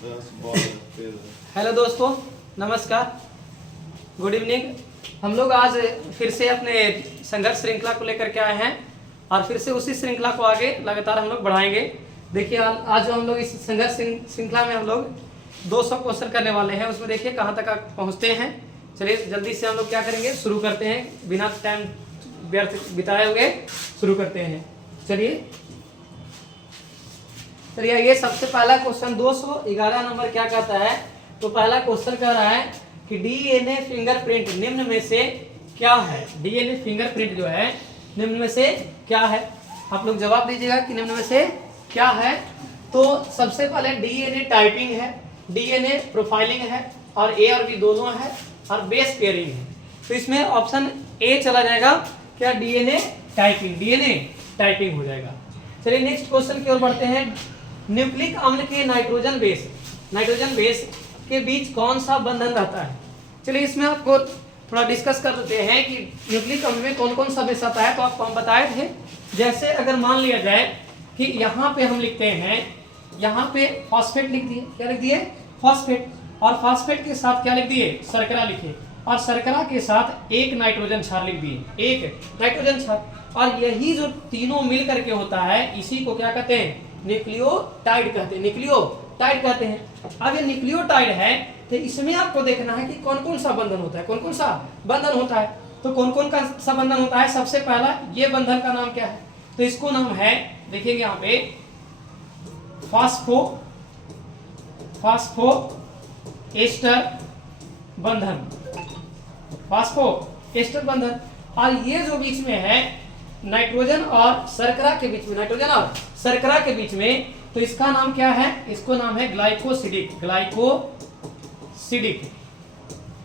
Hello दोस्तों, नमस्कार, good evening. हम लोग आज फिर से अपने संघर्ष श्रृंखला को लेकर के आए हैं और फिर से उसी श्रृंखला को आगे लगातार हम लोग बढ़ाएंगे। देखिए आज जो हम लोग इस संघर्ष श्रृंखला में हम लोग 200 क्वेश्चन करने वाले हैं, उसमें देखिए कहाँ तक पहुँचते हैं। चलिए जल्दी से हम लोग क्या करेंगे, शुरू करते हैं, बिना टाइम व्यर्थ बिताए हुए शुरू करते हैं। चलिए ये सबसे पहला क्वेश्चन 211 नंबर क्या कहता है। तो पहला क्वेश्चन कह रहा है कि डीएनए फिंगरप्रिंट निम्न में से क्या है। डीएनए फिंगरप्रिंट जो है निम्न में से क्या है, आप लोग जवाब दीजिएगा कि निम्न में से क्या है। तो सबसे पहले डीएनए टाइपिंग है, डीएनए प्रोफाइलिंग है और ए और बी दोनों है और बेस पेयरिंग है। तो इसमें ऑप्शन ए चला जाएगा, क्या डीएनए टाइपिंग हो जाएगा। चलिए नेक्स्ट क्वेश्चन की ओर बढ़ते हैं। न्यूक्लिक अम्ल के नाइट्रोजन बेस के बीच कौन सा बंधन रहता है। चलिए इसमें आपको थोड़ा डिस्कस कर देते हैं कि न्यूक्लिक अम्ल में कौन कौन सा बेस आता है। तो आपको हम बताए थे, जैसे अगर मान लिया जाए कि यहाँ पे हम लिखते हैं, यहाँ पे फॉस्फेट लिख दिए, क्या लिख दिए, फॉस्फेट, और फॉस्फेट के साथ क्या लिख दिए, शर्करा लिखे, और शर्करा के साथ एक नाइट्रोजन क्षार लिख दिए, एक नाइट्रोजन क्षार। और यही जो तीनों मिल करके होता है, इसी को क्या कहते हैं, न्यूक्लियोटाइड कहते हैं। अब ये न्यूक्लियोटाइड है तो इसमें आपको देखना है कि कौन कौन सा बंधन होता है, तो कौन कौन का सा बंधन होता है। सबसे पहला ये बंधन का नाम क्या है, तो इसको नाम है, देखिएगा यहाँ पे, फास्फो एस्टर बंधन। और ये जो बीच में है नाइट्रोजन और शर्करा के बीच में, तो इसका नाम क्या है, इसको नाम है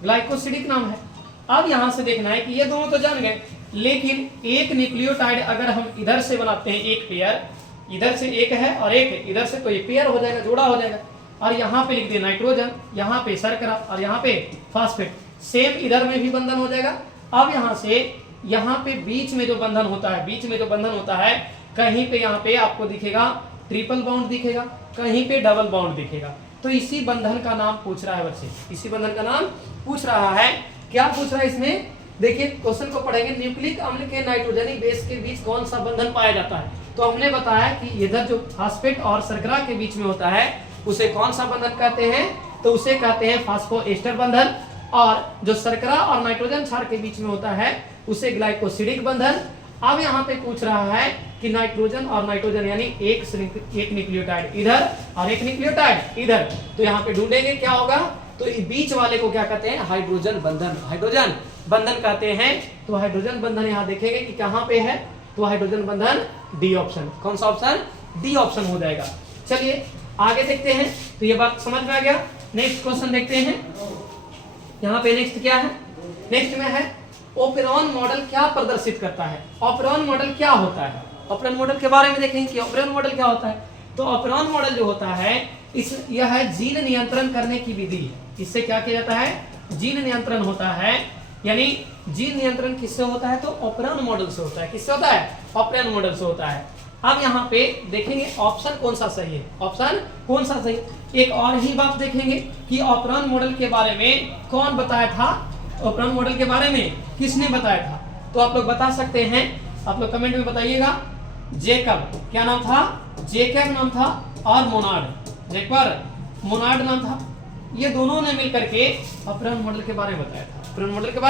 ग्लाइकोसिडिक नाम है। अब यहां से देखना है कि ये दोनों तो जान गए, लेकिन एक न्यूक्लियोटाइड अगर हम इधर से बनाते हैं, एक पेयर, इधर से एक है और एक इधर से, तो ये पेयर हो जाएगा, जोड़ा हो जाएगा। और यहाँ पे लिख दिए नाइट्रोजन, यहाँ पे शर्करा और यहाँ पे फॉस्फेट, सेम इधर में भी बंधन हो जाएगा। अब यहाँ से यहाँ पे बीच में जो बंधन होता है, कहीं पे यहाँ पे आपको दिखेगा ट्रिपल बॉन्ड दिखेगा, कहीं पे डबल बॉन्ड दिखेगा। तो इसी बंधन का नाम पूछ रहा है बच्चे, क्या पूछ रहा है इसमें। देखिए क्वेश्चन को पढ़ेंगे, न्यूक्लिक अम्ल के नाइट्रोजनिक बेस के बीच कौन सा बंधन पाया जाता है। तो हमने बताया कि इधर जो फॉस्फेट और शर्करा के बीच में होता है, उसे कौन सा बंधन कहते हैं, तो उसे कहते हैं फास्फो एस्टर बंधन। और जो शर्करा और नाइट्रोजन क्षार के बीच में होता है, उसे ग्लाइकोसिडिक बंधन। अब यहाँ पे पूछ रहा है कि नाइट्रोजन और नाइट्रोजन यानी एक न्यूक्लियोटाइड इधर और एक न्यूक्लियोटाइड इधर, तो यहाँ पे ढूंढेंगे क्या होगा। तो बीच वाले को क्या कहते हैं, हाइड्रोजन बंधन कहते हैं। तो हाइड्रोजन बंधन यहाँ देखेंगे कि कहाँ पे है, तो हाइड्रोजन बंधन डी ऑप्शन, कौन सा ऑप्शन, डी ऑप्शन हो जाएगा। चलिए आगे देखते हैं, तो ये बात समझ में आ गया। नेक्स्ट क्वेश्चन देखते हैं, यहाँ पे नेक्स्ट क्या है, नेक्स्ट में है ओपेरॉन मॉडल क्या प्रदर्शित करता है। ऑपेरॉन मॉडल क्या होता है, ऑपेरॉन मॉडल के बारे में देखेंगे कि ऑपेरॉन मॉडल क्या होता है। तो ऑपेरॉन मॉडल जो होता है, यह है जीन नियंत्रण करने की विधि। इससे क्या किया जाता है, जीन नियंत्रण होता है। यानी जीन नियंत्रण किससे होता है, तो ऑपेरॉन मॉडल से होता है। किससे होता है, ऑपेरॉन मॉडल से होता है। अब यहाँ पे देखेंगे ऑप्शन कौन सा सही है, एक और ही बात देखेंगे कि ऑपेरॉन मॉडल के बारे में कौन बताया था, ऑपेरॉन मॉडल के बारे में किसने बताया था। तो आप लोग बता सकते हैं, आप लोग कमेंट में बताइएगा। जेकब, क्या नाम था, जेकब नाम था, और मोनार्ड नाम था। ये दोनों ने मिलकर के ऑपेरॉन मॉडल के बारे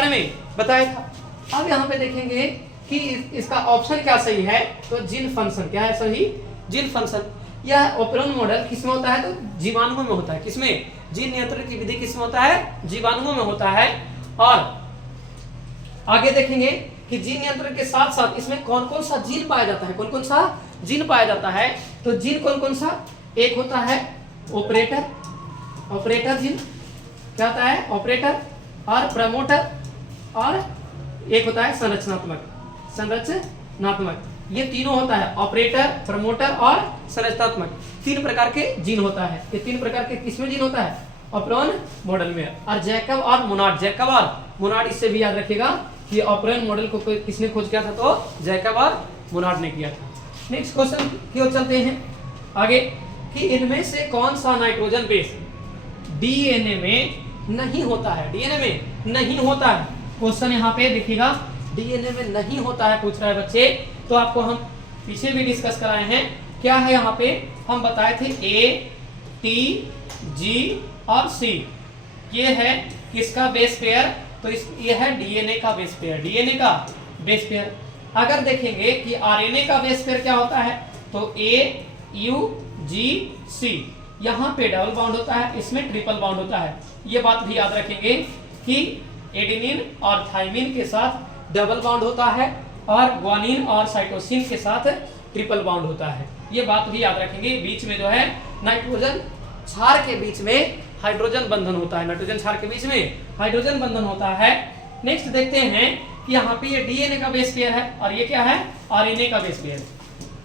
में बताया था। अब यहाँ पे देखेंगे कि इसका ऑप्शन क्या सही है, तो जीन फंक्शन, क्या है सही, जीन फंक्शन। यह ऑपेरॉन मॉडल किसमें होता है, तो जीवाणुओं में होता है। किसमें, जीन नियंत्रण की विधि किसमें होता है, जीवाणुओं में होता है। और आगे देखेंगे कि जीन नियंत्रण के साथ साथ इसमें कौन कौन सा जीन पाया जाता है, तो जीन कौन कौन सा, एक होता है ऑपरेटर जीन, क्या होता है, ऑपरेटर, और प्रमोटर, और एक होता है संरचनात्मक। ये तीनों होता है, ऑपरेटर, प्रमोटर और संरचनात्मक। 3 प्रकार के जीन होता है। ये 3 प्रकार के किसमें जीन होता है, ऑपेरॉन मॉडल में। और जैकब और मोनार्ड, इससे भी याद रखिएगा कि ऑपेरॉन मॉडल को किसने खोज किया था, तो जैकब और मोनार्ड ने किया था। नेक्स्ट क्वेश्चन की ओर चलते हैं आगे, कि इनमें से कौन सा नाइट्रोजन बेस डीएनए में नहीं होता है, डीएनए में नहीं होता है। क्वेश्चन यहाँ पे देखिएगा, डीएनए में नहीं होता है पूछ रहा है बच्चे। तो आपको हम पीछे भी डिस्कस कराए हैं, क्या है यहाँ पे हम बताए थे ए, टी, जी और सी, ये है किसका बेस पेयर, तो ये है डीएनए का बेस पेयर, डीएनए का बेस पेयर। अगर देखेंगे कि आरएनए का बेस पेयर क्या होता है, तो ए यू जी सी, यहाँ पे डबल बॉन्ड होता है, इसमें ट्रिपल बॉन्ड होता है। ये बात भी याद रखेंगे कि एडेनिन और थाइमिन के साथ डबल बॉन्ड होता है और ग्वानिन और साइटोसिन के साथ ट्रिपल बॉन्ड होता है। ये बात भी याद रखेंगे। बीच में जो है नाइट्रोजन क्षार के बीच में हाइड्रोजन बंधन होता है, नाइट्रोजन क्षार के बीच में हाइड्रोजन बंधन होता है। नेक्स्ट देखते हैं कि यहाँ पे ये डीएनए का बेस पेयर है और ये क्या है, आरएनए का बेस पेयर,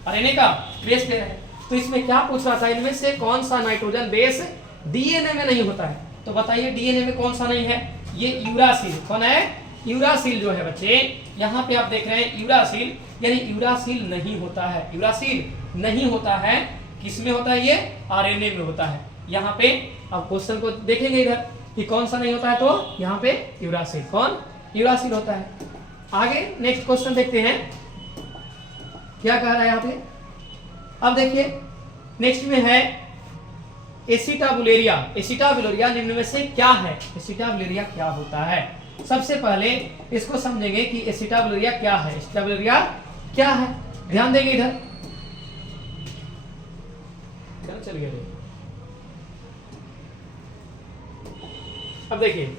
आरएनए का बेस पेयर है। तो इसमें क्या पूछ रहा था, इनमें से कौन सा नाइट्रोजन बेस डीएनए में नहीं होता है, तो बताइए डीएनए में कौन सा नहीं है, ये यूरासिल। कौन है, यूरासिल जो है बच्चे, यहाँ पे आप देख रहे हैं यूरासिल, यानी यूरासिल नहीं होता है, यूरासिल नहीं होता है। किसमें होता है, ये आरएनए में होता है। यहाँ पे अब क्वेश्चन को देखेंगे इधर कि कौन सा नहीं होता है, तो यहाँ पे यूरासिल, कौन, यूरासिल होता है। आगे नेक्स्ट क्वेश्चन देखते हैं क्या कह रहा है यहाँ पे। अब देखिए नेक्स्ट में है एसिटाबुलेरिया। एसिटाबुलेरिया निम्न में से क्या है, एसिटाबुलेरिया क्या होता है। सबसे पहले इसको समझेंगे कि एसिटाबुलेरिया क्या है, एसिटाबुलेरिया क्या है, ध्यान देंगे इधर। चल गया, अब देखिए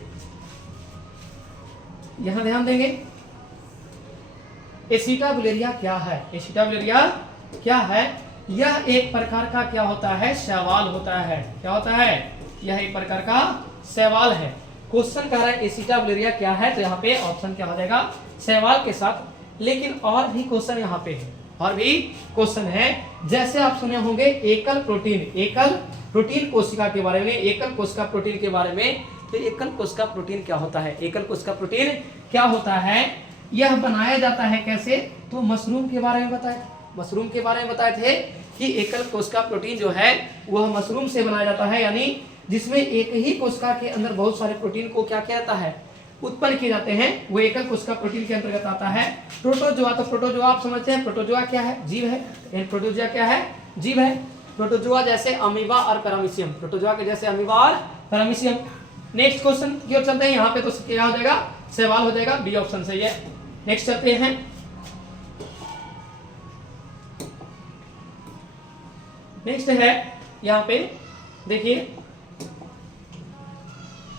यहां ध्यान देंगे, एसिटाबुलेरिया क्या है, एसिटाबुलेरिया क्या है। यह एक प्रकार का क्या होता है, शैवाल होता है। क्या होता है, यह एक प्रकार का शैवाल है। क्वेश्चन कह रहा है एसिटाबुलेरिया क्या है, तो यहाँ पे ऑप्शन क्या हो जाएगा, शैवाल के साथ। लेकिन और भी क्वेश्चन यहाँ पे है, और भी क्वेश्चन है। जैसे आप सुने होंगे एकल प्रोटीन, एकल प्रोटीन कोशिका के बारे में, एकल कोशिका प्रोटीन के बारे में। तो एकल कोशिका प्रोटीन क्या होता है, एकल कोशिका प्रोटीन क्या होता है, यह बनाया जाता है कैसे, तो मशरूम के बारे में बताए, मशरूम के बारे में बताए थे कि एकल कोशिका प्रोटीन जो है वह मशरूम से बनाया जाता है, यानी जिसमें एक ही कोशिका के अंदर बहुत सारे प्रोटीन को क्या किया जाता है, उत्पन्न किए जाते हैं, वो एकल कोशिका प्रोटीन के अंतर्गत आता है। प्रोटोजोआ, तो प्रोटोजोआ आप समझते हैं, प्रोटोजोआ क्या है, जीव है। प्रोटोजोआ क्या है, जीव है। प्रोटोजोआ जैसे अमीबा और पैरामीशियम, प्रोटोजोआ के जैसे अमीबा और पैरामीशियम। नेक्स्ट क्वेश्चन की ओर चलते हैं, यहाँ पे तो क्या हो जाएगा, सवाल हो जाएगा, बी ऑप्शन सही है। नेक्स्ट चलते हैं, नेक्स्ट है यहाँ पे देखिए,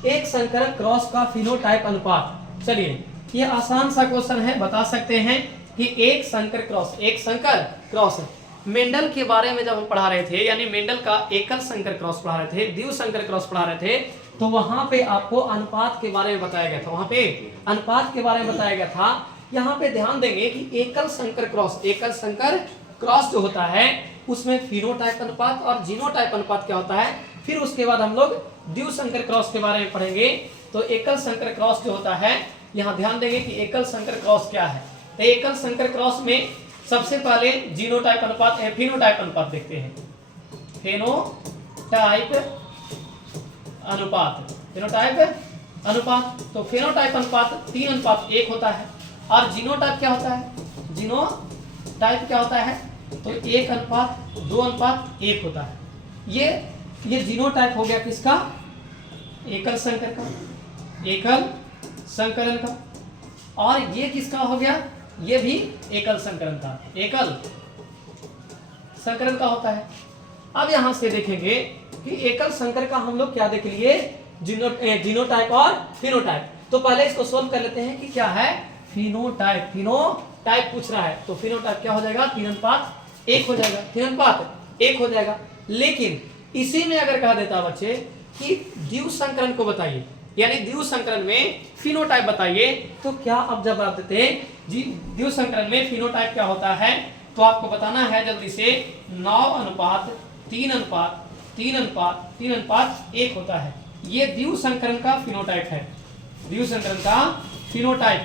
एक संकरण क्रॉस का फिनोटाइप अनुपात। चलिए ये आसान सा क्वेश्चन है, बता सकते हैं कि एक संकर क्रॉस, एक संकर क्रॉस। मेंडल के बारे में जब हम पढ़ा रहे थे, यानी मेंडल का एकल संकर क्रॉस पढ़ा रहे थे, द्विव संकर क्रॉस पढ़ा रहे थे, तो वहां पे आपको अनुपात के बारे में बताया गया था, वहां पे अनुपात के बारे में बताया गया था। यहाँ पे ध्यान देंगे कि एकल संकर क्रॉस, एकल संकर क्रॉस जो होता है उसमें फिनोटाइप अनुपात और जीनोटाइप अनुपात क्या होता है। फिर उसके बाद हम लोग द्विव संकर क्रॉस के बारे में पढ़ेंगे। तो एकल संकर क्रॉस जो होता है, यहाँ ध्यान देंगे कि एकल संकर क्रॉस क्या है। तो एकल संकर क्रॉस में सबसे पहले जीनोटाइप अनुपात, फिनोटाइप अनुपात देखते हैं। फेनोटाइप अनुपात, फेनोटाइप अनुपात, तो फेनोटाइप अनुपात 3:1 होता है। और जीनोटाइप क्या होता है, जीनोटाइप क्या होता है, तो 1:2:1 होता है। ये जीनोटाइप हो गया किसका, एकल संकर का, एकल संकरण का। और ये किसका हो गया, ये भी एकल संकरण का, एकल संकरण का होता है। अब यहां से देखेंगे कि एकल संकर का हम लोग क्या देख लिए, जीनोटाइप और फिनोटाइप। तो पहले इसको सोल्व कर लेते हैं कि क्या है फिनोटाइप। फिनोटाइप पूछ रहा है, तो फिनोटाइप क्या हो जाएगा, 3:1 हो जाएगा, 3:1 हो जाएगा। लेकिन इसी में अगर कहा देता बच्चे कि द्विव संकरण को बताइए, यानी द्विव संकरण में फिनोटाइप बताइए, तो क्या अब जवाब देते हैं जी, द्विव संकरण में फिनोटाइप क्या होता है, तो आपको बताना है जल्दी से 9:3:1 होता है। ये द्विव संकरण का फिनोटाइप है, द्विव संकरण का फिनोटाइप,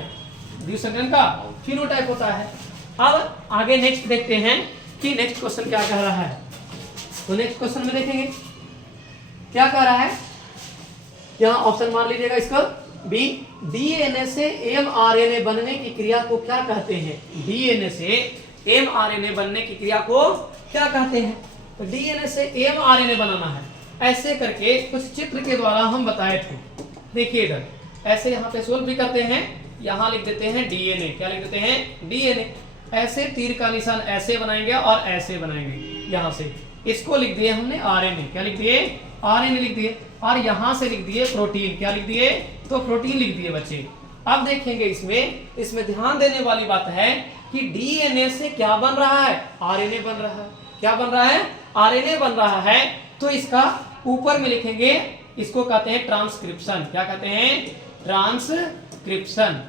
द्विव संकरण का फिनोटाइप होता है। अब आगे नेक्स्ट देखते हैं कि नेक्स्ट क्वेश्चन क्या कह रहा है। तो नेक्स्ट क्वेश्चन में देखेंगे क्या कह रहा है, यहाँ ऑप्शन मान लीजिएगा इसका बी, डीएनए से एमआरएनए बनने की क्रिया को क्या कहते हैं? डीएनए से एमआरएनए बनने की क्रिया को क्या कहते हैं? तो डीएनए से एमआरएनए बनाना है, ऐसे करके कुछ चित्र के द्वारा हम बताए थे। देखिए इधर ऐसे यहाँ पे सोल्व भी करते हैं, यहाँ लिख देते हैं डीएनए, क्या लिख देते हैं? डीएनए। ऐसे तीर का निशान ऐसे बनाएंगे और ऐसे बनाएंगे, यहाँ से इसको लिख दिए हमने आरएनए, क्या लिख दिए? आरएनए लिख दिए, और यहाँ से लिख दिए प्रोटीन, क्या लिख दिए? तो प्रोटीन लिख दिए बच्चे। अब देखेंगे इसमें ध्यान देने वाली बात है कि डीएनए से क्या बन रहा है? आरएनए बन रहा है। क्या बन रहा है? आरएनए बन रहा है। तो इसका ऊपर में लिखेंगे, इसको कहते हैं ट्रांसक्रिप्शन। क्या कहते हैं? ट्रांसक्रिप्शन।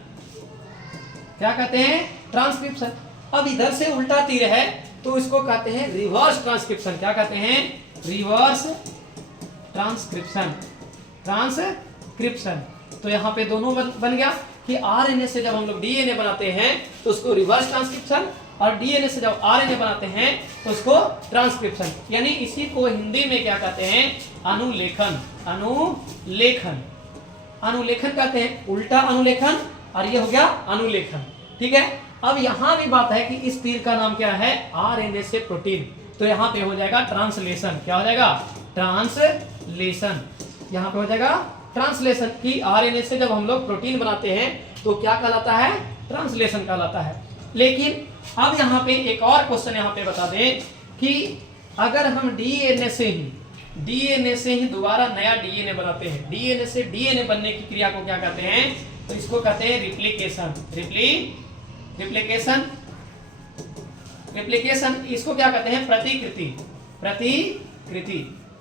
क्या कहते हैं? ट्रांसक्रिप्शन। अब इधर से उल्टा तीर है तो इसको कहते हैं रिवर्स ट्रांसक्रिप्शन। क्या कहते हैं? Reverse transcription. ट्रांसक्रिप्शन। तो यहाँ पे दोनों बन गया कि आरएनए से जब हम लोग डीएनए बनाते हैं तो उसको रिवर्स ट्रांसक्रिप्शन, और डीएनए से जब आरएनए बनाते हैं तो उसको ट्रांसक्रिप्शन। यानी इसी को हिंदी में क्या कहते हैं? अनुलेखन। अनुलेखन। अनुलेखन कहते हैं, उल्टा अनुलेखन, और ये हो गया अनुलेखन। ठीक है। अब यहाँ भी बात है कि इस तीर का नाम क्या है? आरएनए से प्रोटीन, तो यहाँ पे हो जाएगा ट्रांसलेशन। क्या हो जाएगा? ट्रांसलेशन। यहाँ पे हो जाएगा ट्रांसलेशन कि आरएनए से जब हम लोग प्रोटीन बनाते हैं तो क्या कहलाता है? ट्रांसलेशन कहलाता है। लेकिन अब यहाँ पे एक और क्वेश्चन यहाँ पे बता दें कि अगर हम डीएनए से ही दोबारा नया डीएनए बनाते हैं, डीएनए से डीएनए बनने की क्रिया को क्या कहते हैं? तो इसको कहते हैं रिप्लिकेशन। रिप्लिकेशन। इसको क्या कहते हैं? प्रतिकृति।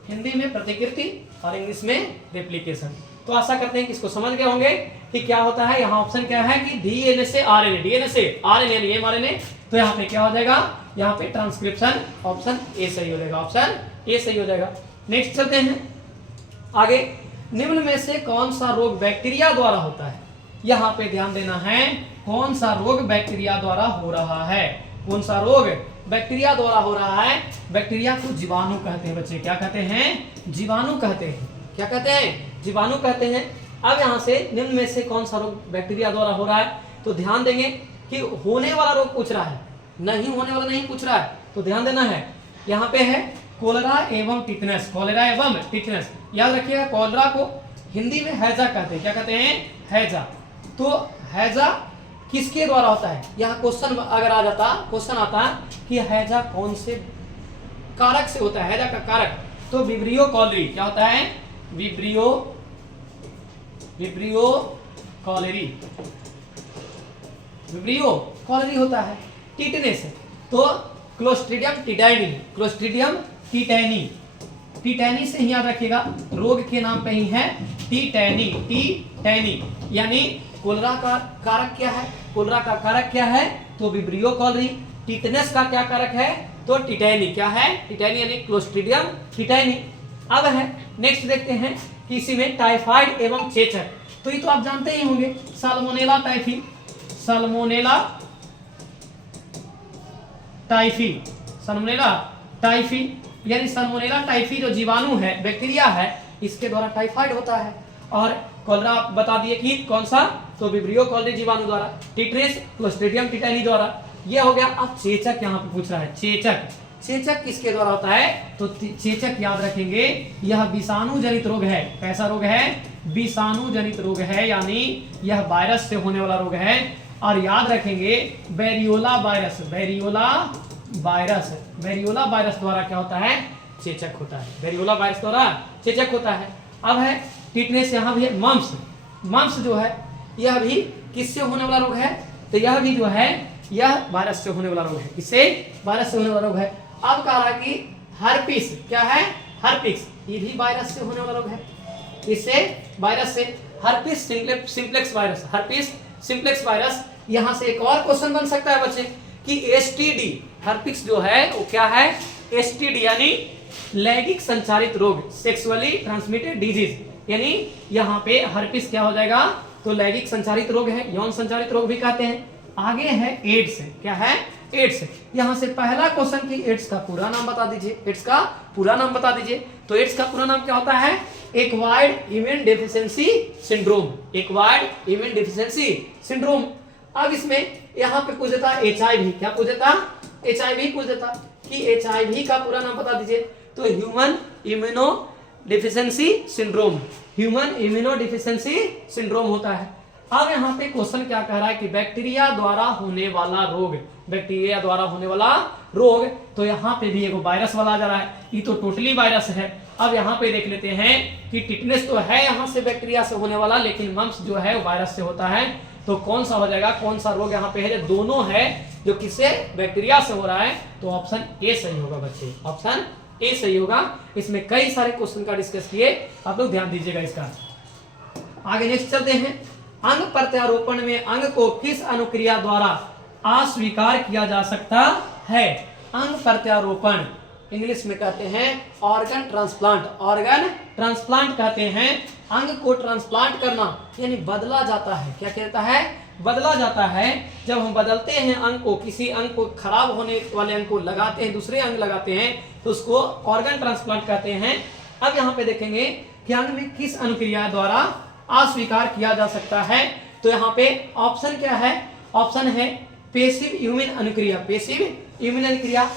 हिंदी में प्रतिकृति और इंग्लिश में रिप्लिकेशन। तो आशा करते हैं कि इसको समझ गए होंगे कि क्या होता है। यहाँ ऑप्शन क्या है कि डीएनए से आरएनए, डीएनए से आरएनए एमआरएनए, तो यहाँ पे क्या हो जाएगा? यहाँ पे ट्रांसक्रिप्शन। ऑप्शन ए सही हो जाएगा। ऑप्शन ए सही हो जाएगा। नेक्स्ट चलते हैं आगे। निम्न में से कौन सा रोग बैक्टीरिया द्वारा होता है? यहाँ पे ध्यान देना है, कौन सा रोग बैक्टीरिया द्वारा हो रहा है? कौन सा रोग बैक्टीरिया द्वारा हो रहा है? बैक्टीरिया को जीवाणु कहते हैं बच्चे। क्या कहते हैं? जीवाणु कहते हैं। क्या कहते हैं? जीवाणु कहते हैं। अब यहाँ से निम्न में से कौन सा रोग बैक्टीरिया द्वारा हो रहा है, तो ध्यान देंगे कि होने वाला रोग पूछ रहा है, नहीं होने वाला नहीं पूछ रहा है। तो ध्यान देना है, यहाँ पे है कोलेरा एवं टिटनेस। कोलेरा एवं टिटनेस, याद रखिएगा। कोलेरा को हिंदी में हैजा कहते हैं। क्या कहते हैं? हैजा। तो हैजा किसके द्वारा होता है? यहाँ क्वेश्चन अगर आ जाता, क्वेश्चन आता कि हैजा कौन से कारक से होता है? हैजा का कारक तो विब्रियो कॉलेरी। क्या होता है? विब्रियो कॉलेरी होता है। टिटनेस तो क्लोस्ट्रीडियम टिटैनी से ही याद रखिएगा, रोग के नाम पे ही है टिटैनी। यानी कोलेरा का कारक क्या है? कोलेरा का कारक क्या है? तो विब्रियो कॉलेरी। टिटनेस का क्या कारक है? तो टिटैनी। क्या है? टिटैनी यानी क्लोस्ट्रीडियम टिटैनी। अब है नेक्स्ट देखते हैं कि इसी में टाइफाइड एवं चेचक, तो ये तो आप जानते ही होंगे। साल्मोनेला टाइफी यानी साल्मोनेला टाइफी जो जीवाणु है, बैक्टीरिया है, इसके द्वारा टाइफाइड होता है। और कोलेरा आप बता दिए कि कौन सा? तो विब्रियो कॉलेरी जीवाणु द्वारा। टिटनेस क्लोस्ट्रीडियम टिटैनी द्वारा। ये हो गया। अब चेचक यहाँ पे पूछ रहा है। चेचक किसके द्वारा होता है? तो चेचक याद रखेंगे, यह विषाणु जनित रोग है। कैसा रोग है? विषाणु जनित रोग है, यानी यह वायरस से होने वाला रोग है। और याद रखेंगे वेरियोला वायरस द्वारा क्या होता है? चेचक होता है। वेरियोला वायरस द्वारा चेचक होता है। अब है टिटनेस, यहाँ भी है मम्प्स जो है, यह भी किससे होने वाला रोग है? तो यह भी जो है यह वायरस से होने वाला रोग है। किससे? वायरस से होने वाला रोग है। अब कह रहा कि हर्पिस क्या है? हर्पिस, ये भी वायरस से होने वाला रोग है। इससे वायरस से हर्पिस सिंप्लेक्स वायरस। यहाँ से एक और क्वेश्चन बन सकता है बच्चे कि एसटीडी हर्पिस जो है वो क्या है? एसटीडी यानी लैंगिक संचारित रोग, सेक्सुअली ट्रांसमिटेड डिजीज। यानी यहाँ पे हर्पिस क्या हो जाएगा? तो लैंगिक संचारित रोग है, यौन संचारित रोग भी कहते हैं। आगे है एड्स। क्या है? एड्स। यहां से पहला क्वेश्चन की एड्स का पूरा नाम बता दीजिए, एड्स का पूरा नाम बता दीजिए। तो एड्स का पूरा नाम क्या होता है? Acquired immune deficiency syndrome, acquired immune deficiency syndrome. अब इसमें यहां पे पूछ देता HIV, क्या पूछ देता? HIV पूछ देता कि HIV का पूरा नाम बता दीजिए। तो human immuno deficiency syndrome, human immuno deficiency syndrome होता है। अब यहाँ पे क्वेश्चन क्या कह रहा है कि बैक्टीरिया द्वारा होने वाला रोग, बैक्टीरिया द्वारा होने वाला रोग। तो यहाँ पे भी एक वायरस वाला आ जा रहा है, ये तो टोटली वायरस है। अब यहाँ पे देख लेते हैं कि टिटनेस तो है यहाँ से बैक्टीरिया से होने वाला, लेकिन मम्प्स जो है वायरस से होता है। तो कौन सा हो जाएगा, कौन सा रोग यहाँ पे है? दोनों है, जो किससे? बैक्टीरिया से हो रहा है। तो ऑप्शन ए सही होगा बच्चे, ऑप्शन ए सही होगा। इसमें कई सारे क्वेश्चन का डिस्कस किए, आप लोग ध्यान दीजिएगा इसका। आगे नेक्स्ट चलते हैं। अंग प्रत्यारोपण में अंग को किस अनुक्रिया द्वारा अस्वीकार किया जा सकता है? अंग प्रत्यारोपण इंग्लिश में कहते हैं ऑर्गन ट्रांसप्लांट, ऑर्गन ट्रांसप्लांट कहते हैं। अंग को ट्रांसप्लांट करना यानी बदला जाता है, क्या कहता है? बदला जाता है। जब हम बदलते हैं अंग को, किसी अंग को, खराब होने वाले अंग को लगाते हैं, दूसरे अंग लगाते हैं, तो उसको ऑर्गन ट्रांसप्लांट कहते हैं। अब यहाँ पे देखेंगे कि अंग में किस अनुक्रिया द्वारा अस्वीकार किया जा सकता है। तो यहाँ पे ऑप्शन क्या है? ऑप्शन है पेसिव ह्यूमन अनुक्रिया, पेसिव ह्यूमन अनुक्रिया,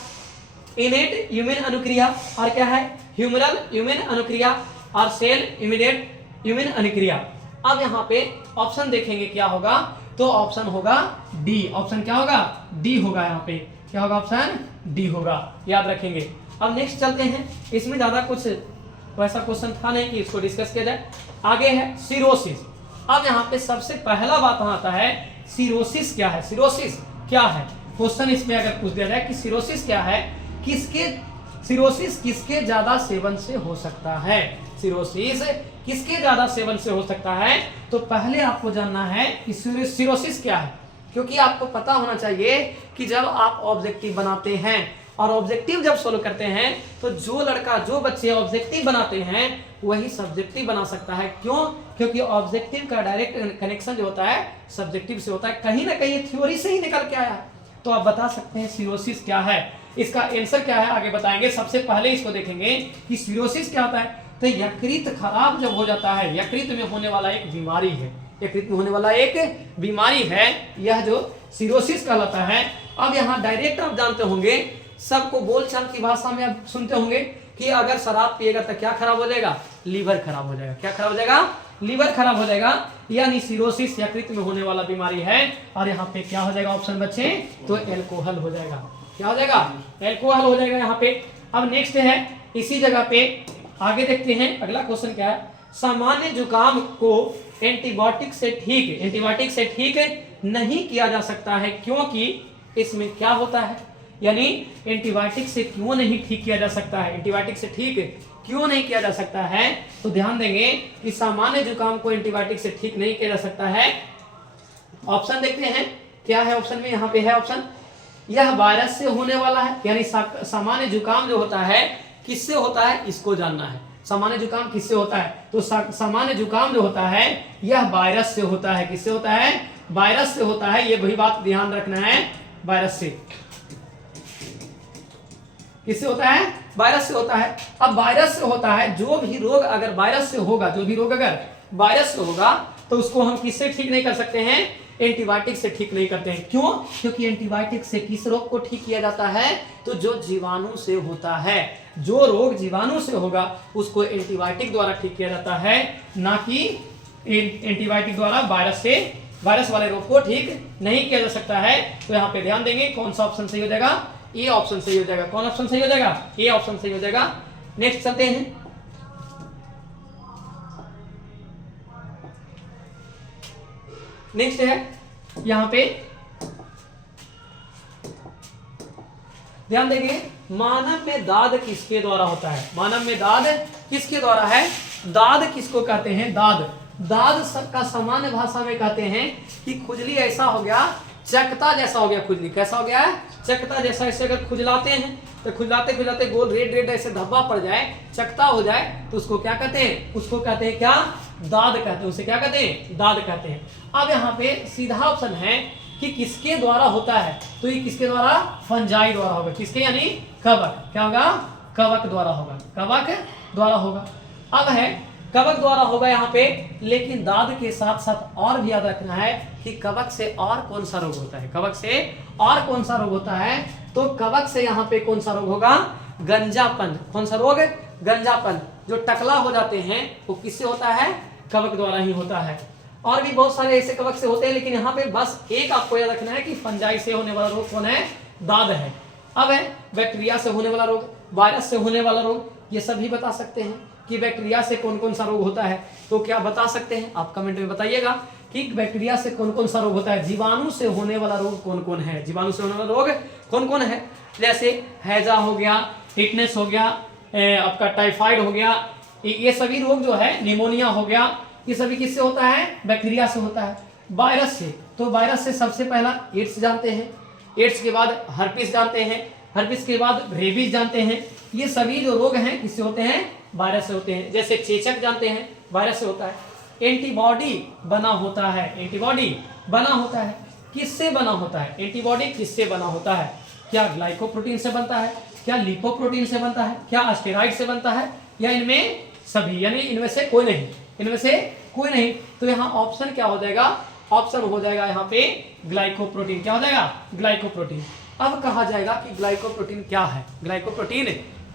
इनेट ह्यूमन अनुक्रिया, और क्या है? ह्यूमरल ह्यूमन अनुक्रिया, और सेल इमिडिएट ह्यूमन अनुक्रिया। अब यहाँ पे ऑप्शन देखेंगे क्या होगा, तो ऑप्शन होगा डी। ऑप्शन क्या होगा? डी होगा। यहाँ पे क्या होगा? ऑप्शन डी होगा, याद रखेंगे। अब नेक्स्ट चलते हैं। इसमें ज्यादा कुछ वैसा क्वेश्चन था नहीं कि इसको डिस्कस किया जाए। आगे है सिरोसिस। अब यहाँ पे सबसे पहला बात आता है सिरोसिस क्या है? सिरोसिस क्या है? क्वेश्चन इसमें अगर पूछ दिया जाए कि सिरोसिस क्या है, किसके, सिरोसिस किसके ज्यादा सेवन से हो सकता है? सिरोसिस किसके ज्यादा सेवन से हो सकता है? तो पहले आपको जानना है कि सिरोसिस क्या है, क्योंकि आपको पता होना चाहिए कि जब आप ऑब्जेक्टिव बनाते हैं और ऑब्जेक्टिव जब सोल्व करते हैं, तो जो लड़का, जो बच्चे ऑब्जेक्टिव बनाते हैं वही सब्जेक्टिव बना सकता है। क्यों? क्योंकि ऑब्जेक्टिव का डायरेक्ट कनेक्शन जो होता है सब्जेक्टिव से होता है, कहीं ना कहीं थ्योरी से ही निकल के आया है। तो आप बता सकते हैं सिरोसिस क्या है। इसका आंसर क्या है आगे बताएंगे। सबसे पहले इसको देखेंगे कि सिरोसिस क्या होता है। तो यकृत खराब जब हो जाता है, यकृत में होने वाला एक बीमारी है, यकृत में होने वाला एक बीमारी है, यह जो सिरोसिस कहलाता है। अब यहाँ डायरेक्ट आप जानते होंगे, सबको बोलचाल की भाषा में आप सुनते होंगे कि अगर शराब पिएगा तो क्या खराब हो जाएगा? लीवर खराब हो जाएगा। क्या खराब हो जाएगा? लीवर खराब हो जाएगा। यानी सिरोसिस यकृत में होने वाला बीमारी है। और यहाँ पे क्या हो जाएगा ऑप्शन बच्चे? तो एल्कोहल हो जाएगा। क्या हो जाएगा? एल्कोहल हो जाएगा यहाँ पे। अब नेक्स्ट है इसी जगह पे आगे देखते हैं अगला क्वेश्चन क्या है। सामान्य जुकाम को एंटीबायोटिक से ठीक नहीं किया जा सकता है, क्योंकि इसमें क्या होता है? यानी एंटीबायोटिक से क्यों नहीं ठीक किया जा सकता है? एंटीबायोटिक से ठीक क्यों नहीं किया जा सकता है? तो ध्यान देंगे कि सामान्य जुकाम को एंटीबायोटिक से ठीक नहीं किया जा सकता है। ऑप्शन देखते हैं क्या है ऑप्शन में। यहाँ पे है ऑप्शन, यह वायरस से होने वाला है। यानी सामान्य जुकाम जो होता है किससे होता है, इसको जानना है। सामान्य जुकाम किससे होता है? तो सामान्य जुकाम जो होता है यह वायरस से होता है। किससे होता है? वायरस से होता है। ये वही बात ध्यान रखना है, वायरस से। किससे होता है? वायरस से होता है। अब वायरस से होता है, जो भी रोग अगर वायरस से होगा, जो भी रोग अगर वायरस से होगा, तो उसको हम किससे ठीक नहीं कर सकते हैं? एंटीबायोटिक से ठीक नहीं करते हैं। क्यों? क्योंकि एंटीबायोटिक से किस रोग को ठीक किया जाता है? तो जो जीवाणु से होता है, जो रोग जीवाणु से होगा उसको एंटीबायोटिक द्वारा ठीक किया जाता है, ना कि एंटीबायोटिक द्वारा वायरस वाले रोग को ठीक नहीं किया जा सकता है। तो यहाँ पे ध्यान देंगे कौन सा ऑप्शन सही हो जाएगा? ए ऑप्शन सही हो जाएगा। कौन ऑप्शन सही हो जाएगा? ए ऑप्शन सही हो जाएगा। नेक्स्ट चलते हैं। नेक्स्ट है यहां पे ध्यान देंगे, मानव में दाद किसके द्वारा होता है? मानव में दाद किसके द्वारा है? दाद किसको कहते हैं? दाद का सामान्य भाषा में कहते हैं कि खुजली ऐसा हो गया, चकता जैसा हो गया। खुजली कैसा हो गया? चकता जैसा। ऐसे अगर खुजलाते हैं तो खुजलाते खुजलाते गोल रेड ऐसे धब्बा पड़ जाए, चकता हो जाए, तो उसको क्या कहते हैं? उसको कहते हैं क्या? दाद कहते हैं। उसे क्या कहते हैं? दाद कहते हैं। अब यहाँ पे सीधा ऑप्शन है कि किसके द्वारा होता है, तो ये किसके द्वारा, फंजाई द्वारा होगा। किसके यानी कवक, क्या होगा, कवक द्वारा होगा, कवक द्वारा होगा। अब है कवक द्वारा होगा यहाँ पे, लेकिन दाद के साथ साथ और भी याद रखना है कि कवक से और कौन सा रोग होता है, कवक से और कौन सा रोग होता है, तो कवक से यहाँ पे कौन सा रोग होगा, गंजापन। कौन सा रोग, गंजापन। जो टकला हो जाते हैं वो किससे होता है, कवक द्वारा ही होता है। और भी बहुत सारे ऐसे कवक से होते हैं, लेकिन यहाँ पे बस एक आपको याद रखना है कि फंजाई से होने वाला रोग कौन है, दाद है। अब है बैक्टीरिया से होने वाला रोग, वायरस से होने वाला रोग, ये सभी बता सकते हैं कि बैक्टीरिया से कौन कौन सा रोग होता है। तो क्या बता सकते हैं आप कमेंट में बताइएगा कि बैक्टीरिया से कौन कौन सा रोग होता है। जीवाणु से होने वाला रोग कौन कौन है, जीवाणु से होने वाला रोग कौन कौन है, जैसे हैजा हो गया, टिटनेस हो गया, आपका टाइफाइड हो गया, ये सभी रोग जो है, निमोनिया हो गया, ये सभी किससे होता है, बैक्टीरिया से होता है। वायरस से, तो वायरस से सबसे पहला एड्स जानते हैं, एड्स के बाद हर्पिस जानते हैं, हर्पिस के बाद रेबीज जानते हैं। ये सभी जो रोग हैं किससे होते हैं, वायरस से होते हैं। जैसे चेचक जानते हैं, वायरस से होता है। एंटीबॉडी बना होता है, एंटीबॉडी बना होता है, किससे बना होता है, एंटीबॉडी किससे बना होता है, क्या ग्लाइकोप्रोटीन से बनता है, क्या लिपोप्रोटीन से बनता है, क्या स्टेरॉइड से बनता है, या इनमें सभी, यानी इनमें से कोई नहीं, इनमें से कोई नहीं। तो यहाँ ऑप्शन क्या हो जाएगा, ऑप्शन हो जाएगा यहाँ पे ग्लाइकोप्रोटीन। क्या हो जाएगा, ग्लाइकोप्रोटीन। अब कहा जाएगा कि ग्लाइकोप्रोटीन क्या है, ग्लाइकोप्रोटीन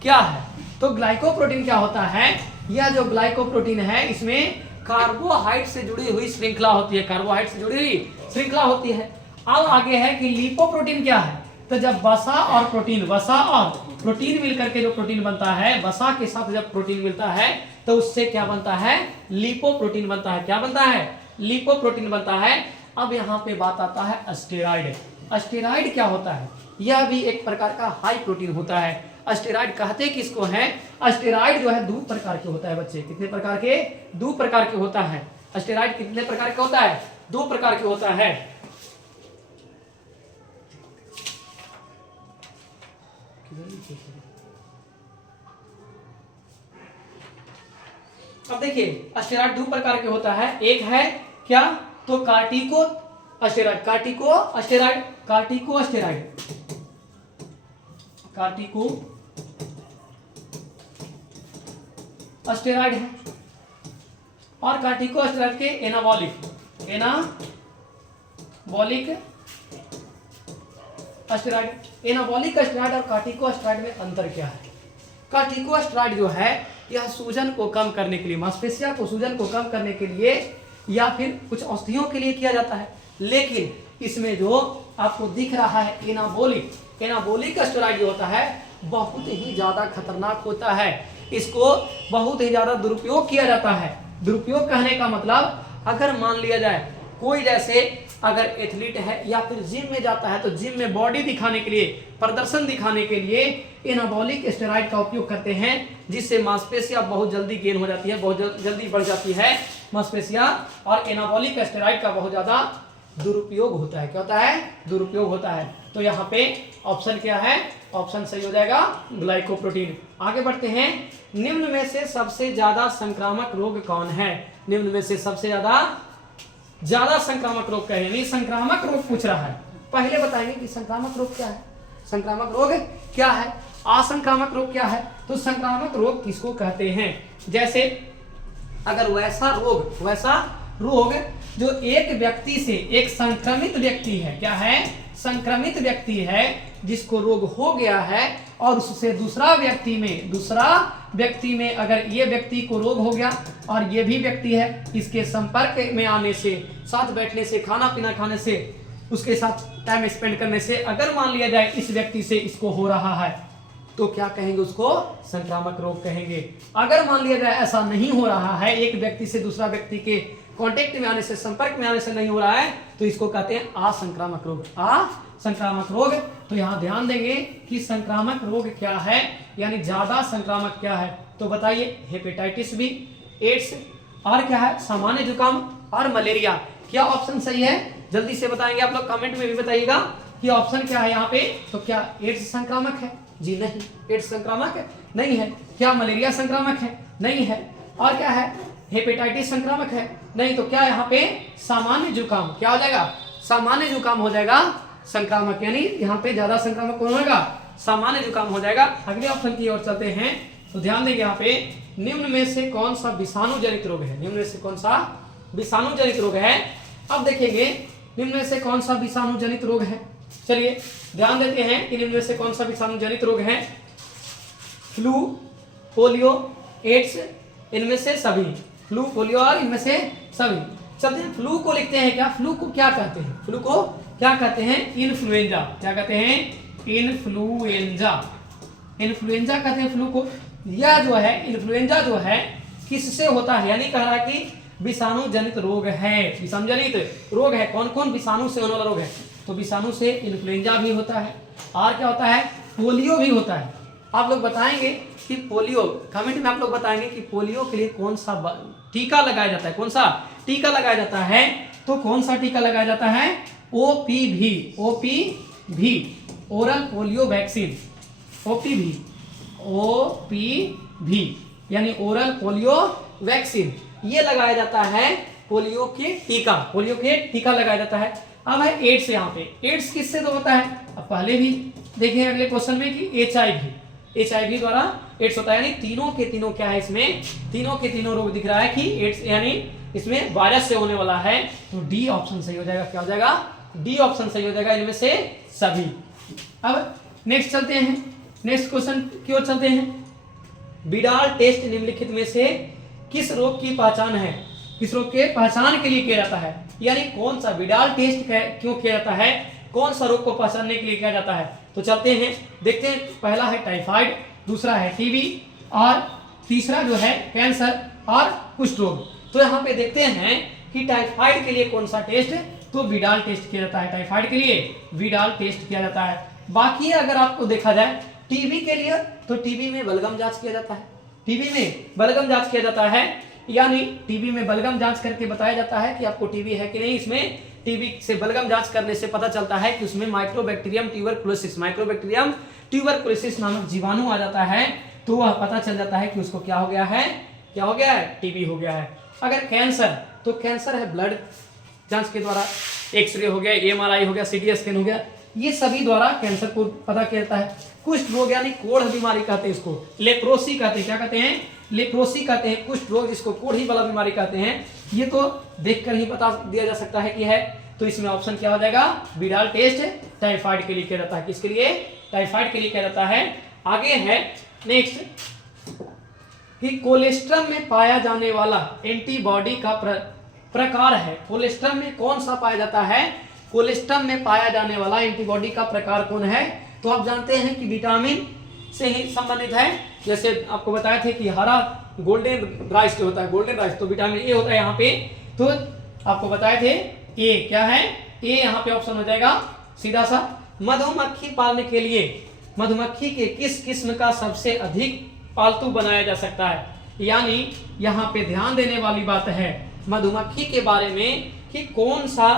क्या है। तो ग्लाइकोप्रोटीन क्या होता है, यह जो ग्लाइकोप्रोटीन है इसमें कार्बोहाइड्रेट से जुड़ी हुई श्रृंखला होती है, कार्बोहाइड्रेट से जुड़ी हुई श्रृंखला होती है। अब आगे है कि लिपोप्रोटीन क्या है, तो जब वसा और प्रोटीन, वसा और प्रोटीन मिलकर के जो प्रोटीन बनता है, वसा के साथ जब प्रोटीन मिलता है तो उससे क्या बनता है, लिपोप्रोटीन बनता है। क्या बनता है, लिपोप्रोटीन बनता है। अब यहाँ पे बात आता है स्टेरॉइड। स्टेरॉइड क्या होता है, यह भी एक प्रकार का हाई प्रोटीन होता है। स्टेरॉइड कहते किसको हैं, स्टेरॉइड जो है 2 प्रकार के होता है बच्चे, कितने प्रकार के, 2 प्रकार के होता है। स्टेरॉइड कितने प्रकार का होता है, 2 प्रकार के होता है। अब देखिए स्टेरॉइड 2 प्रकार के होता है। एक है क्या, तो कार्टिको स्टेरॉइड, कार्टिको स्टेरॉइड, कार्टिको स्टेरॉइड, कार्टिको स्टेरॉइड है। और कार्टिको स्टेरॉइड के anabolic, anabolic steroid. Anabolic steroid और कार्टिको स्टेरॉइड में अंतर क्या है। कार्टिको स्टेरॉइड जो है यह सूजन को कम करने के लिए, मांसपेशियों को सूजन को कम करने के लिए या फिर कुछ औषधियों के लिए किया जाता है। लेकिन इसमें जो आपको दिख रहा है एनाबॉलिक, एनाबॉलिक स्टेरॉइड जो होता है बहुत ही ज्यादा खतरनाक होता है। इसको बहुत ही ज्यादा दुरुपयोग किया जाता है। दुरुपयोग कहने का मतलब, अगर मान लिया जाए कोई जैसे अगर एथलीट है या फिर जिम में जाता है, तो जिम में बॉडी दिखाने के लिए, प्रदर्शन दिखाने के लिए एनाबॉलिक स्टेरॉइड का उपयोग करते हैं, जिससे मांसपेशियां बहुत जल्दी गेन हो जाती है, बहुत जल्दी बढ़ जाती है मांसपेशियां। और एनाबॉलिक स्टेरॉइड का बहुत ज्यादा दुरुपयोग होता है। क्या होता है, दुरुपयोग होता है। तो यहाँ पे ऑप्शन क्या है, ऑप्शन सही हो जाएगा ग्लाइकोप्रोटीन। आगे बढ़ते हैं, निम्न में से सबसे ज्यादा संक्रामक रोग कौन है। निम्न में से सबसे ज्यादा संक्रामक रोग क्या है, नहीं संक्रामक रोग पूछ रहा है। पहले बताएंगे कि संक्रामक रोग क्या है, संक्रामक रोग क्या है, असंक्रामक रोग क्या है। तो संक्रामक रोग किसको कहते हैं, जैसे अगर वैसा रोग जो एक व्यक्ति से, एक संक्रमित व्यक्ति है, क्या है, संक्रमित व्यक्ति है, जिसको रोग हो गया है और उससे दूसरा व्यक्ति में अगर ये व्यक्ति को रोग हो गया और ये भी व्यक्ति है, इसके संपर्क में आने से, साथ बैठने से, खाना पीना खाने से, उसके साथ टाइम स्पेंड करने से अगर मान लिया जाए इस व्यक्ति से इसको हो रहा है, तो क्या कहेंगे, उसको संक्रामक रोग कहेंगे। अगर मान लिया जाए ऐसा नहीं हो रहा है, एक व्यक्ति से दूसरा व्यक्ति के कांटेक्ट में आने से, संपर्क में आने से नहीं हो रहा है, तो इसको कहते हैं असंक्रामक रोग, असंक्रामक रोग। तो यहाँ ध्यान देंगे कि संक्रामक रोग क्या है, यानी ज्यादा संक्रामक क्या है। तो बताइए, हेपेटाइटिस बी, एड्स, और क्या है, सामान्य जुकाम और मलेरिया। क्या ऑप्शन सही है, जल्दी से बताएंगे आप लोग, कमेंट में भी बताइएगा कि ऑप्शन क्या है यहाँ पे। तो क्या एड्स संक्रामक है, जी नहीं, एड्स संक्रामक नहीं है। क्या मलेरिया संक्रामक है, नहीं है। और क्या है, हेपेटाइटिस संक्रामक है, नहीं। तो क्या यहाँ पे सामान्य जुकाम, क्या हो जाएगा, सामान्य जुकाम हो जाएगा संक्रामक, यानी यहाँ पे ज्यादा संक्रामक कौन होगा, सामान्य जुकाम हो जाएगा। अगले ऑप्शन की ओर चलते हैं तो ध्यान देंगे यहाँ पे, निम्न में से कौन सा विषाणु जनित रोग है, निम्न में से कौन सा विषाणु जनित रोग है। अब देखेंगे निम्न में से कौन सा विषाणु जनित रोग है। चलिए ध्यान देते हैं कि निम्न में से कौन सा विषाणु जनित रोग है। फ्लू, पोलियो, एड्स, इनमें से सभी, फ्लू, पोलियो और इनमें से सभी। चलते हैं फ्लू को लिखते हैं क्या, फ्लू को क्या कहते हैं, फ्लू को क्या कहते हैं, इन्फ्लुएंजा। क्या कहते हैं, इन्फ्लुएंजा, इन्फ्लुएंजा कहते हैं फ्लू को। यह जो है इन्फ्लुएंजा जो है किससे होता है, यानी कह रहा है कि विषाणु जनित रोग है, विषाणु जनित रोग है। कौन कौन विषाणु से होने वाला रोग है, तो विषाणु से इन्फ्लुएंजा भी होता है, और क्या होता है, पोलियो भी होता है। आप लोग बताएंगे कि पोलियो, कमेंट में आप लोग बताएंगे कि पोलियो के लिए कौन सा टीका लगाया जाता है, कौन सा टीका लगाया जाता है। तो कौन सा टीका लगाया जाता है, OPV, OPV, oral polio vaccine, OPV, OPV यानी ओरल पोलियो वैक्सीन, ये लगाया जाता है पोलियो के टीका, पोलियो के टीका लगाया जाता है। अब है एड्स, यहाँ पे एड्स किससे तो होता है, अब पहले भी देखें अगले क्वेश्चन में कि एचआईवी, एचआईवी द्वारा एड्स होता है, यानी तीनों के तीनों क्या है, इसमें तीनों के तीनों रोग दिख रहा है कि एड्स यानी इसमें वायरस से होने वाला है। तो डी ऑप्शन सही हो जाएगा, क्या हो जाएगा, डी ऑप्शन सही हो जाएगा इनमें से सभी। अब नेक्स्ट चलते हैं, नेक्स्ट क्वेश्चन की ओर चलते हैं। विडाल टेस्ट निम्नलिखित में से किस रोग की पहचान है, किस रोग के पहचान के लिए किया जाता है, यानी कौन सा विडाल टेस्ट क्यों किया जाता है, कौन सा रोग को पहचानने के लिए किया जाता है। तो चलते हैं देखते हैं, पहला है टाइफाइड, दूसरा है टीबी और तीसरा जो है कैंसर और कुष्ठ रोग। तो यहाँ पे देखते हैं कि टाइफाइड के लिए कौन सा टेस्ट, तो विडाल टेस्ट किया जाता है, टाइफाइड के लिए विडाल टेस्ट किया जाता है। बाकी अगर आपको देखा जाए टीबी के लिए, तो टीबी में बलगम जांच किया जाता है, टीबी में बलगम जांच किया जाता है, यानी टीबी में बलगम जांच करके बताया जाता है कि आपको टीबी है कि नहीं। इसमें टीबी से बलगम जांच करने से पता चलता है कि उसमें माइक्रोबैक्टीरियम ट्यूबरकुलोसिस, माइक्रोबैक्टीरियम ट्यूबरकुलोसिस नामक जीवाणु आ जाता है, तो वह पता चल जाता है कि उसको क्या हो गया है, क्या हो गया है, टीबी हो गया है। अगर कैंसर, तो कैंसर है ब्लड जांच के द्वारा, एक्सरे हो गया, एमआरआई हो गया, सीटी स्कैन हो गया, ये सभी द्वारा कैंसर को पता किया जाता है। कुष्ठ रोग यानी कोढ़ बीमारी कहते हैं इसको, लेप्रोसी कहते हैं, क्या कहते हैं, लेप्रोसी कहते हैं, कुष्ठ रोग जिसको कोढ़ी वाला बीमारी कहते हैं। ये तो देखकर ही बता दिया जा सकता है कि है, तो इसमें ऑप्शन क्या हो जाएगा, विडाल टेस्ट टाइफाइड के लिए किया जाता है, किसके लिए, टाइफाइड के लिए किया जाता है। आगे है नेक्स्ट कि कोलेस्ट्रम में पाया जाने वाला एंटीबॉडी का प्रकार है, कोलेस्ट्रम में कौन सा पाया जाता है, कोलेस्ट्रम में पाया जाने वाला एंटीबॉडी का प्रकार कौन है। तो आप जानते हैं कि विटामिन से ही संबंधित है, जैसे आपको बताया थे कि हरा गोल्डन राइस जो होता है, गोल्डन राइस, तो विटामिन ए होता है यहाँ पे, तो आपको बताए थे ए क्या है, ए यहाँ पे ऑप्शन हो जाएगा सीधा सा। मधुमक्खी पालने के लिए मधुमक्खी के किस किस्म का सबसे अधिक पालतू बनाया जा सकता है, यानी यहाँ पे ध्यान देने वाली बात है मधुमक्खी के बारे में कि कौन सा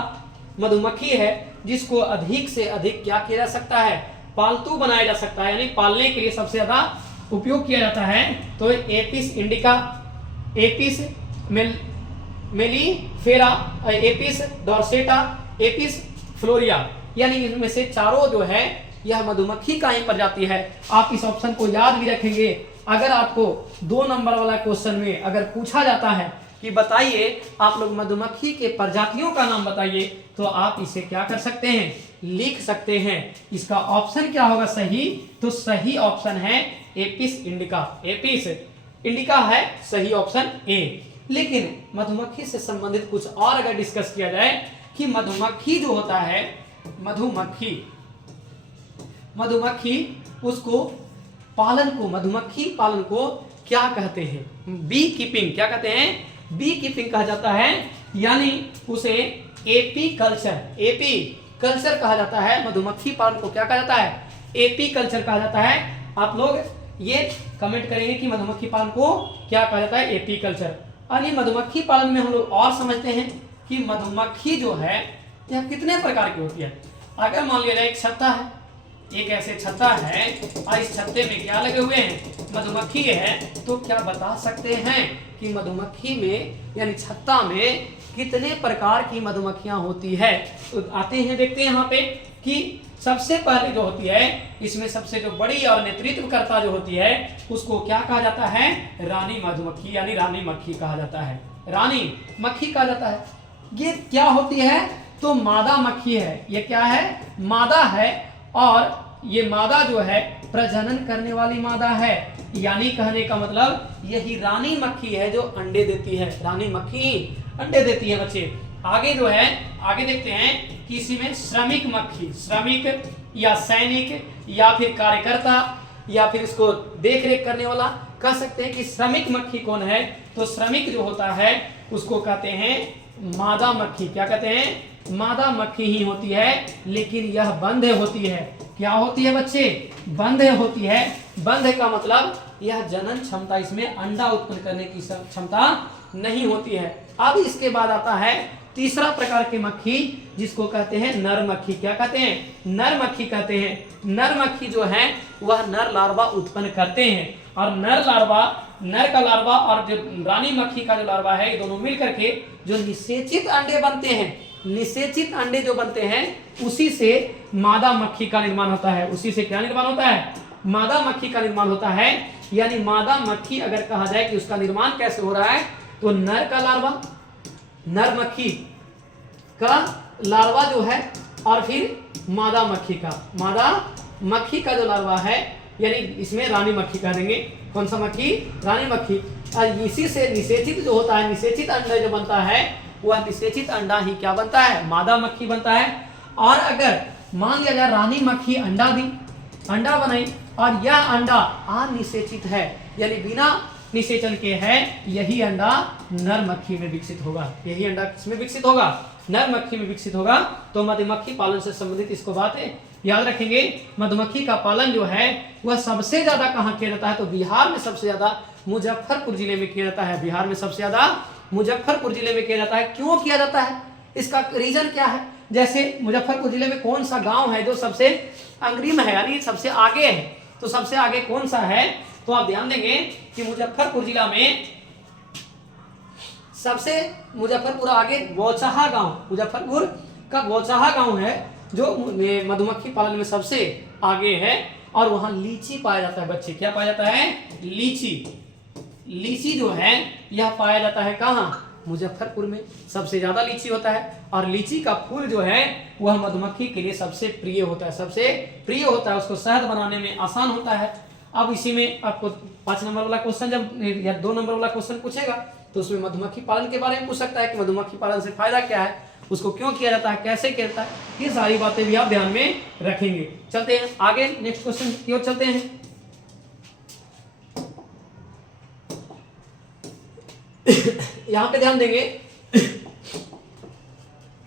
मधुमक्खी है जिसको अधिक से अधिक क्या किया जा सकता है, पालतू बनाया जा सकता है, यानी पालने के लिए सबसे ज्यादा उपयोग किया जाता है। तो Apis indica, Apis mellifera, Apis dorsata, Apis florea, यानी इनमें से चारों जो है यह मधुमक्खी का ही प्रजाति है। आप इस ऑप्शन को याद भी रखेंगे। अगर आपको 2 नंबर वाला क्वेश्चन में अगर पूछा जाता है कि बताइए आप लोग मधुमक्खी के प्रजातियों का नाम बताइए, तो आप इसे क्या कर सकते हैं, लिख सकते हैं। इसका ऑप्शन क्या होगा सही, तो सही ऑप्शन है एपिस इंडिका, एपिस इंडिका है सही ऑप्शन ए। लेकिन मधुमक्खी से संबंधित कुछ और अगर डिस्कस किया जाए कि मधुमक्खी जो होता है, मधुमक्खी उसको पालन को, मधुमक्खी पालन को क्या कहते हैं, बी कीपिंग, क्या कहते हैं, बी कीपिंग कहा जाता है, यानी उसे एपी कल्चर कहा जाता है। मधुमक्खी पालन को क्या कहा जाता है, एपी कल्चर कहा जाता है। आप लोग ये कमेंट करेंगे कि मधुमक्खी पालन को क्या कहा जाता है, एपी कल्चर। और ये मधुमक्खी पालन में हम लोग और समझते हैं कि मधुमक्खी जो है यह कितने प्रकार की होती है। अगर मान लिया जाए एक छत्ता है, एक ऐसे छत्ता है और इस छत्ते में क्या लगे हुए हैं, मधुमक्खी है, तो क्या बता सकते हैं कि मधुमक्खी में यानी छत्ता में कितने प्रकार की मधुमक्खियां होती है। तो आते हैं, देखते हैं यहाँ पे कि सबसे पहले जो होती है, इसमें सबसे जो बड़ी और नेतृत्वकर्ता जो होती है उसको क्या कहा जाता है, रानी मधुमक्खी यानी रानी मक्खी कहा जाता है, रानी मक्खी कहा जाता है। ये क्या होती है, तो मादा मक्खी है, ये क्या है, मादा है, और ये मादा जो है प्रजनन करने वाली मादा है, यानी कहने का मतलब यही रानी मक्खी है जो अंडे देती है, रानी मक्खी अंडे देती है बच्चे। आगे जो है, आगे देखते हैं कि इसी में श्रमिक मक्खी, श्रमिक या सैनिक या फिर कार्यकर्ता या फिर इसको देख रेख करने वाला कह सकते हैं कि श्रमिक मक्खी कौन है, तो श्रमिक जो होता है उसको कहते हैं मादा मक्खी। क्या कहते हैं, मादा मक्खी ही होती है, लेकिन यह बंध होती है। क्या होती है बच्चे, बंध होती है। बंध का मतलब यह जनन क्षमता, इसमें अंडा उत्पन्न करने की क्षमता नहीं होती है। अब इसके बाद आता है तीसरा प्रकार की मक्खी जिसको कहते हैं नर मक्खी। क्या कहते हैं, नर मक्खी कहते हैं। नर मक्खी जो है वह नर लार्वा उत्पन्न करते हैं, और नर लार्वा, नर का लार्वा और जो रानी मक्खी का जो लार्वा है, ये दोनों मिलकर के जो निषेचित अंडे बनते हैं, निषेचित अंडे जो बनते हैं उसी से मादा मक्खी का निर्माण होता है। उसी से क्या निर्माण होता है, मादा मक्खी का निर्माण होता है। यानी मादा मक्खी अगर कहा जाए कि उसका निर्माण कैसे हो रहा है, तो नर का लार्वा, नर मक्खी का लार्वा जो है, और फिर मादा मक्खी का, मादा मक्खी का जो लार्वा है, यानी इसमें रानी मक्खी कह देंगे। कौन सा मक्खी, रानी मक्खी। और इसी से निषेचित जो होता है, निषेचित अंडा जो बनता है, वह निषेचित अंडा ही क्या बनता है, मादा मक्खी बनता है। और अगर मान लिया जाए रानी मक्खी अंडा दी, अंडा बनाई, और यह अंडा अनिषेचित है, यानी बिना निषेचन के है, यही अंडा नर मक्खी में विकसित होगा। यही अंडा किसमें विकसित होगा, नर मक्खी में विकसित होगा। तो मधुमक्खी पालन से संबंधित इसको बातें याद रखेंगे। मधुमक्खी का पालन जो है वह सबसे ज्यादा कहाँ किया जाता है, तो बिहार में सबसे ज्यादा मुजफ्फरपुर जिले में किया जाता है। बिहार में सबसे ज्यादा मुजफ्फरपुर जिले में किया जाता है। क्यों किया जाता है, इसका रीजन क्या है। जैसे मुजफ्फरपुर जिले में कौन सा गांव है जो सबसे अग्रिम है, यानी सबसे आगे है, तो सबसे आगे कौन सा है, तो आप ध्यान देंगे कि मुजफ्फरपुर जिला में सबसे, मुजफ्फरपुर आगे बौचाहा गांव, मुजफ्फरपुर का बौचाहा गांव है जो मधुमक्खी पालन में सबसे आगे है। और वहां लीची पाया जाता है बच्चे। क्या पाया जाता है, लीची। लीची जो है यह पाया जाता है कहाँ, मुजफ्फरपुर में सबसे ज्यादा लीची होता है। और लीची का फूल जो है वह मधुमक्खी के लिए सबसे प्रिय होता है, सबसे प्रिय होता है, उसको शहद बनाने में आसान होता है। अब इसी में आपको 5 नंबर वाला क्वेश्चन जब या 2 नंबर वाला क्वेश्चन पूछेगा तो उसमें मधुमक्खी पालन के बारे में पूछ सकता है कि मधुमक्खी पालन से फायदा क्या है, उसको क्यों किया जाता है, कैसे किया जाता है, ये सारी बातें भी आप ध्यान में रखेंगे। चलते हैं आगे, नेक्स्ट क्वेश्चन की ओर चलते हैं। यहाँ पे ध्यान देंगे